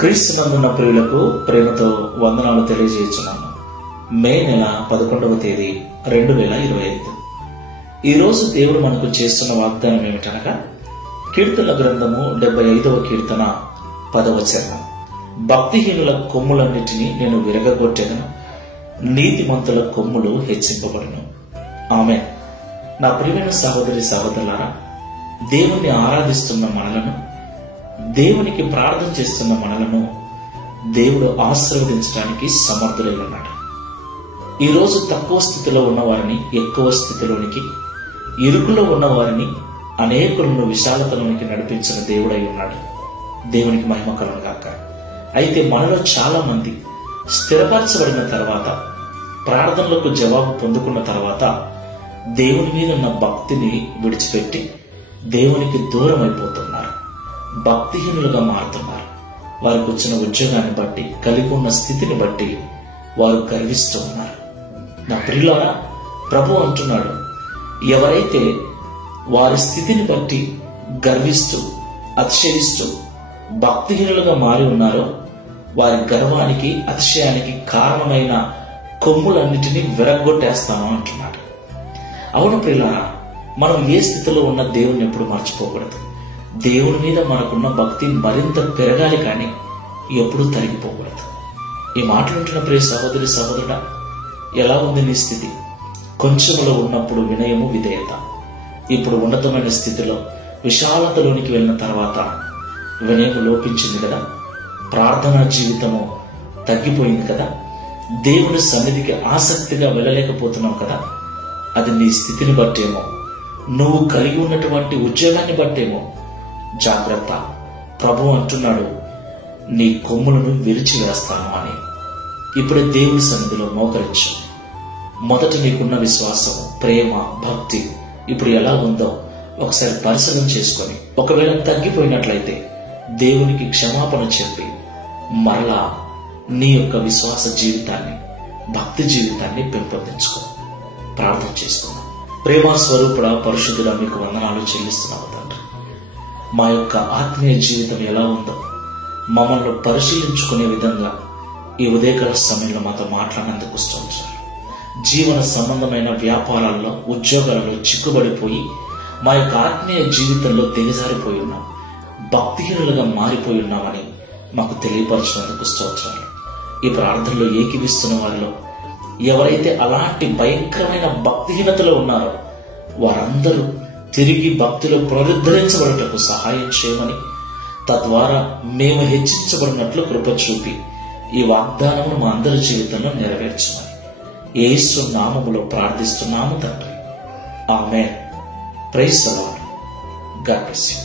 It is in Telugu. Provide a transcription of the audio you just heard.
క్రీస్తునందున్న ప్రియులకు ప్రేమతో వందనాలు తెలియజేస్తున్నాను. మే నెల 11వ తేదీ 2025. ఈరోజు దేవుడు మనకు చేస్తున్న వాగ్దానం ఏమిటనగా, కీర్తనల గ్రంథము 75వ కీర్తన 10వ చరణం. భక్తిహీనుల కొమ్ములన్నిటినీ నేను విరగగొట్టెదను, నీతిమంతుల కొమ్ములు హెచ్చింపబడును. ఆమె. నా ప్రియమైన సహోదరి సహోదరులారా, దేవుణ్ణి ఆరాధిస్తున్న మనలను, దేవునికి ప్రార్థన చేస్తున్న మనలను దేవుడు ఆశీర్వదించడానికి సమర్థుడై ఉన్నాడు. ఈరోజు తక్కువ స్థితిలో ఉన్నవారిని ఎక్కువ స్థితిలోనికి, ఇరుకులో ఉన్నవారిని అనేకులను విశాలతలోనికి నడిపించిన దేవుడై ఉన్నాడు. దేవునికి మహిమ కలుగుగాక. అయితే మనలో చాలా మంది స్థిరపరచబడిన తర్వాత, ప్రార్థనలకు జవాబు పొందుకున్న తర్వాత దేవుని మీద ఉన్న భక్తిని విడిచిపెట్టి దేవునికి దూరం అయిపోతున్నారు, భక్తిహీనులుగా మారుతున్నారు. వారికి వచ్చిన ఉద్యోగాన్ని బట్టి, కలిగి ఉన్న స్థితిని బట్టి వారు గర్విస్తూ ఉన్నారు. నా ప్రియులారా, ప్రభు అంటున్నాడు, ఎవరైతే వారి స్థితిని బట్టి గర్విస్తూ అతిశయిస్తూ భక్తిహీనులుగా మారి ఉన్నారో వారి గర్వానికి అతిశయానికి కారణమైన కొమ్ములన్నిటినీ విరగొట్టేస్తాను అంటున్నాడు. అవును ప్రియులారా, మనం ఏ స్థితిలో ఉన్న దేవుణ్ణి ఎప్పుడు మర్చిపోకూడదు. దేవుని మీద మనకున్న భక్తి మరింత పెరగాలి, కానీ ఎప్పుడూ తరిగిపోకూడదు. ఈ మాటలుంటున్న ప్రియ సహోదరి సహోదరుడా, ఎలా ఉంది నీ స్థితి? కొంచెములో ఉన్నప్పుడు వినయము విధేయత, ఇప్పుడు ఉన్నతమైన స్థితిలో విశాలతలోనికి వెళ్ళిన తర్వాత వినయము లోపించింది కదా, ప్రార్థనా జీవితము తగ్గిపోయింది కదా, దేవుని సన్నిధికి ఆసక్తిగా వెళ్ళలేకపోతున్నావు కదా. అది నీ స్థితిని బట్టేమో, నువ్వు కలిగి ఉన్నటువంటి ఉద్యోగాన్ని బట్టేమో. జాగ్రత్త, ప్రభు అంటున్నాడు, నీ కొమ్ములను విరిచివేస్తాను అని. ఇప్పుడే దేవుని సన్నిధిలో మోకరించు. మొదట నీకున్న విశ్వాసం, ప్రేమ, భక్తి ఇప్పుడు ఎలా ఉందో ఒకసారి పరిశీలన చేసుకొని, ఒకవేళ తగ్గిపోయినట్లయితే దేవునికి క్షమాపణ చెప్పి మరలా నీ యొక్క విశ్వాస జీవితాన్ని, భక్తి జీవితాన్ని పెంపొందించుకో. ప్రార్థన చేసుకున్నాం. ప్రేమ స్వరూపుడ, పరిశుద్ధుడ, మీకు వందనాలు చెల్లిస్తున్నాము తండ్రి. మా యొక్క ఆత్మీయ జీవితం ఎలా ఉందో మమ్మల్ని పరిశీలించుకునే విధంగా ఈ ఉదయకాల సమయంలో మాతో మాట్లాడినందుకు స్తోత్రాలు. జీవన సంబంధమైన వ్యాపారాల్లో, ఉద్యోగాలలో చిక్కుబడిపోయి మా యొక్క ఆత్మీయ జీవితంలో దిగజారిపోయి ఉన్నాం, భక్తిహీనులుగా మారిపోయి ఉన్నామని మాకు తెలియపరచినందుకు స్తోత్రాలు. ఈ ప్రార్థనలో ఏకీవిస్తున్న వారిలో ఎవరైతే అలాంటి భయంకరమైన భక్తిహీనతలో ఉన్నారో వారందరూ తిరిగి భక్తిలో పునరుద్ధరించబడటకు సహాయం చేయమని, తద్వారా మేము హెచ్చించబడినట్లు కృప చూపి ఈ వాగ్దానమును మా అందరి జీవితంలో నెరవేర్చమని యేసు నామములో ప్రార్థిస్తున్నాము తండ్రి. Amen. Praise the Lord. God bless you.